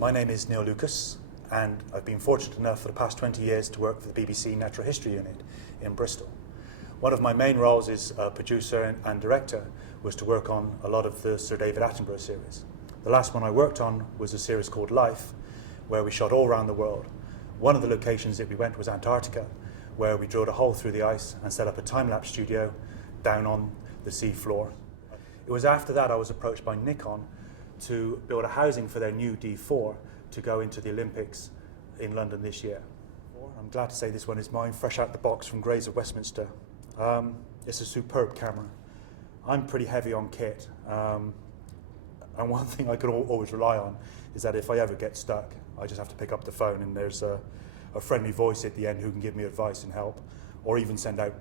My name is Neil Lucas, and I've been fortunate enough for the past 20 years to work for the BBC Natural History Unit in Bristol. One of my main roles as a producer and director was to work on a lot of the Sir David Attenborough series. The last one I worked on was a series called Life, where we shot all around the world. One of the locations that we went was Antarctica, where we drilled a hole through the ice and set up a time-lapse studio down on the sea floor. It was after that I was approached by Nikon to build a housing for their new D4 to go into the Olympics in London this year. I'm glad to say this one is mine, fresh out the box from Grays of Westminster. It's a superb camera. I'm pretty heavy on kit, and one thing I could always rely on is that if I ever get stuck, I just have to pick up the phone and there's a friendly voice at the end who can give me advice and help, or even send out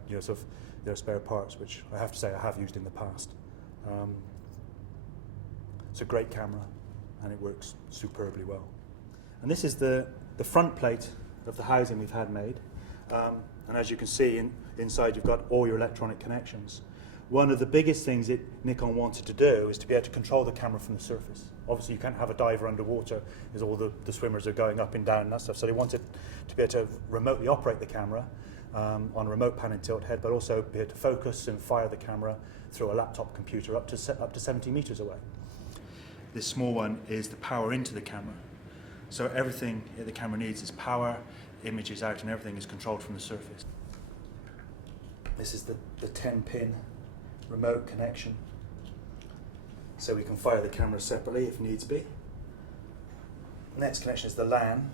spare parts, which I have to say I have used in the past. It's a great camera and it works superbly well. And this is the front plate of the housing we've had made. And as you can see, inside you've got all your electronic connections. One of the biggest things that Nikon wanted to do is to be able to control the camera from the surface. Obviously you can't have a diver underwater as all the swimmers are going up and down and that stuff, so they wanted to be able to remotely operate the camera on a remote pan and tilt head, but also be able to focus and fire the camera through a laptop computer up to 70 meters away. This small one is the power into the camera. So everything the camera needs is power, images out, and everything is controlled from the surface. This is the 10-pin remote connection. So we can fire the camera separately if needs be. Next connection is the LAN.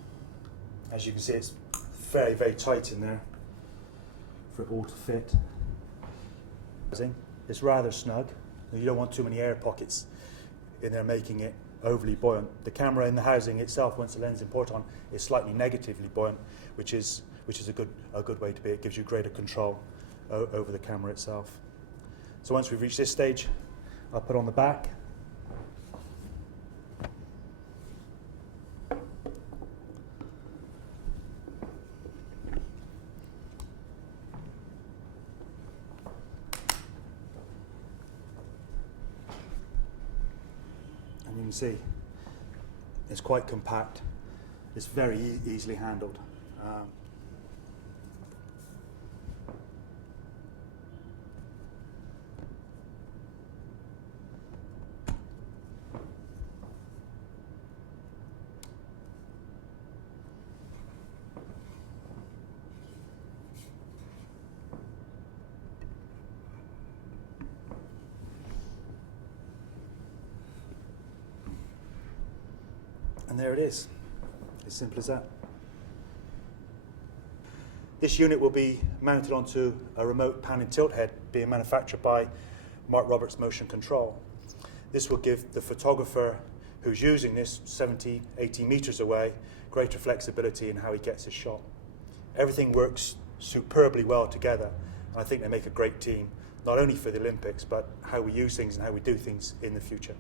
As you can see, it's very, very tight in there for it all to fit. It's rather snug. You don't want too many air pockets in there making it overly buoyant. The camera in the housing itself, once the lens import on, is slightly negatively buoyant, which is a good way to be. It gives you greater control over the camera itself. So once we've reached this stage, I'll put on the back. And you can see it's quite compact. It's very easily handled. And there it is, as simple as that. This unit will be mounted onto a remote pan and tilt head being manufactured by Mark Roberts Motion Control. This will give the photographer who's using this 70, 80 meters away greater flexibility in how he gets his shot. Everything works superbly well together, and I think they make a great team, not only for the Olympics, but how we use things and how we do things in the future.